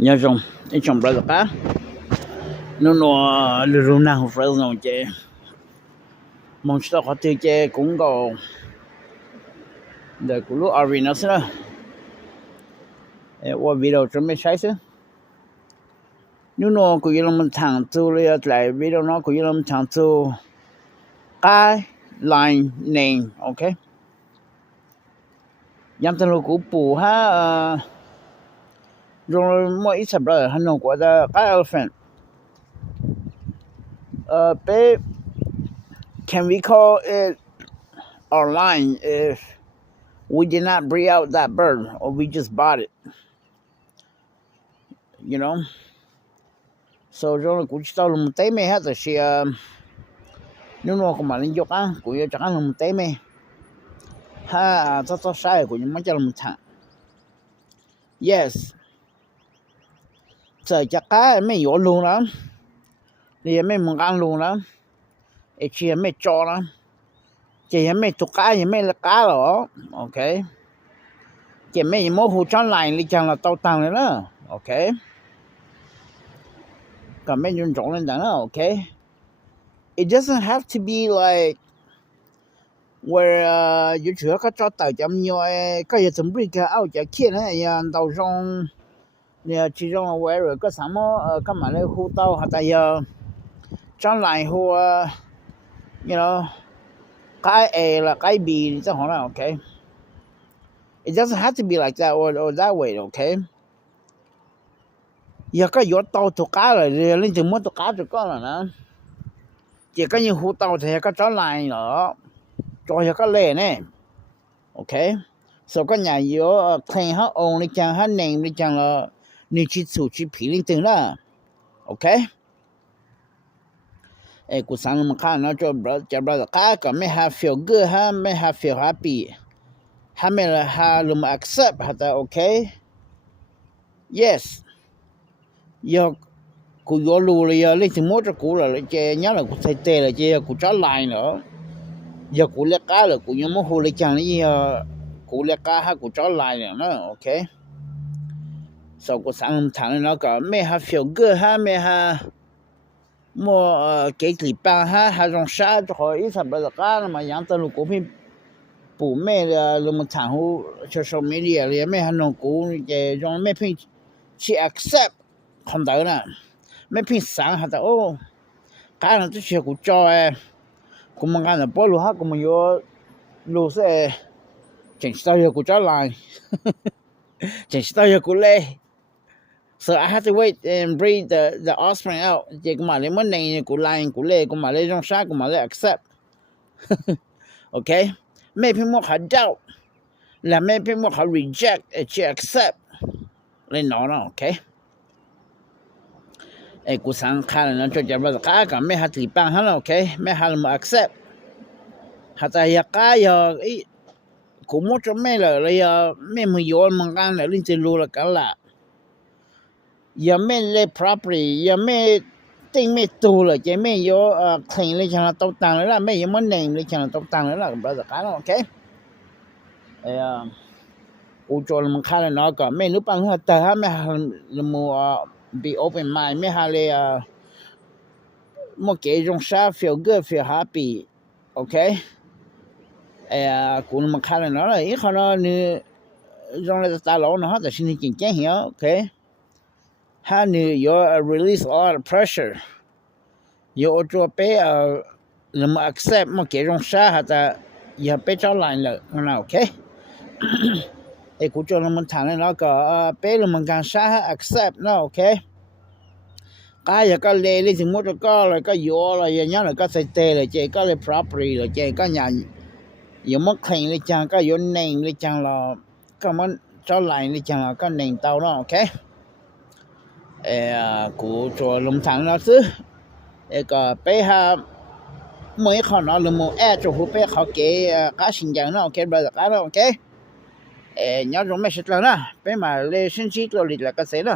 nhớ rằng cái chồng brother cá nó lưu nào phải nó chơi mong sao có tiêu chơi cũng có để cũng lúc arena nữa qua video chuẩn bị sai chứ nó cũng như là mình thằng tu lại video nó cũng như là mình thằng tu cái line name okay nhắm tới lúc cũng bù ha rồi mỗi ít sắp rồi hắn nó gọi là cái elephant can we call it our line if we did not breed out that bird or we just bought it, you know? So rồi cũng chỉ tao làm tế mê hết rồi thì nếu nó không mà lên dọc á cũng cho chẳng làm tế mê ha tao sai cũng nhưng mà cho làm thằng yes giờ chắc cái mấy yếu luôn đó thì mấy mong ăn luôn đó chỉ mấy cho đó chỉ mấy tụ cái mấy là cá rồi ok chỉ mấy mô hồ cho lại đi chẳng là tao tăng nữa đó ok còn mấy nhân种lên đó ok it doesn't have to be like where you chưa có cho tàu chấm nhiều cái gì chuẩn bị cái áo chả kia này tàu rong nè chỉ trong where rồi có sắm cái mà lấy khu tàu hoặc là cho lại hồ you know cái A là cái B thì chắc là okay it doesn't have to be like that or that way okay giờ cái yếu tàu tụ cá rồi lên chừng mất tụ cá rồi có là nó chỉ có những khu tàu thì có cho lại nữa cho cái lệ này okay so cái nhà yếu clean hết ôn đi chẳng hết nền đi chẳng là你去出去批零灯了 okay กูสั่งมันข้าเนาะจะbrother ข้าก็ไม่ have feel good ฮะไม่ have feel happy ฮะไม่ละฮะลม accept ฮะแต่ okay yes ยกกูยอรู้เลยเลยถึงหมดกูเลยเจเนี่ยละกูใส่เตะเลยเจกูจะไลน์เนาะยกกูเล็กก้าเลยกูยังไม่หูเลยจังนี่กูเล็กก้าฮะกูจะไลน์เนาะ okay so กูสั่งมันทางเนาะก็ไม่ have feel good ฮะไม่ have幾禮拜哈仲殺咗可以差不多㗎嘛養到股票補咩啦你們產後social media 裡咩係弄股嘅用咩片去 accept 看到啦咩片上係就哦假如這些股做誒咁麼假如保留下咁麼要錄些正式到要股做來正式到要股咧So I had to wait and breed the offspring out. Chỉ có mà lấy mất này của line của lệ của mà lấy trong sát của mà lấy accept. Okay? Mấy people more doubt. Là mấy people more reject chỉ accept. Lên nó đó, okay? Của sáng khá là nó cho chả bao giờ cá cả mấy hạt lì băng hết okay? Mấy hạt mà accept. Hạt tại cá giờ cũng một trong mấy là mấy người yếu mà ăn là lên trên lô là cả là giờ mấy lấy property giờ mấy tính mấy tu là chỉ mấy yếu clean lấy chẳng là tao tăng nữa là mấy yếu món nền lấy chẳng là tao tăng nữa là brother cái đó okay u cho mình khai là nó có mấy lúc bằng hết ta mấy là mua be open mind mấy hai là một cái trong sa feel good feel happy okay cũng mình khai là nó là ít khó nó như trong là ta lỗ nó hết là xin chỉnh chén hiểu okay how you release a lot of pressure you cho bé làm accept một cái trong xã hay là you bé cho lại là okay cũng cho mình thằng nó có bé là mình càng xã accept nó okay cái cái lệ lên thì một cái là cái yếu là nhớ là cái xây tê là chơi cái property là chơi cái nhà yếu mất clean là chẳng cái yếu nền là chẳng là cái mình cho lại là chẳng là cái nền tàu nó okay của cho lồng thẳng nó chứ cái bé ha mới họ nó là một cho hút bé họ cái sinh dạng nó ok bây giờ cái đó ok nhớ rồi mấy sự là bé mà lên sinh trí rồi là cái gì đó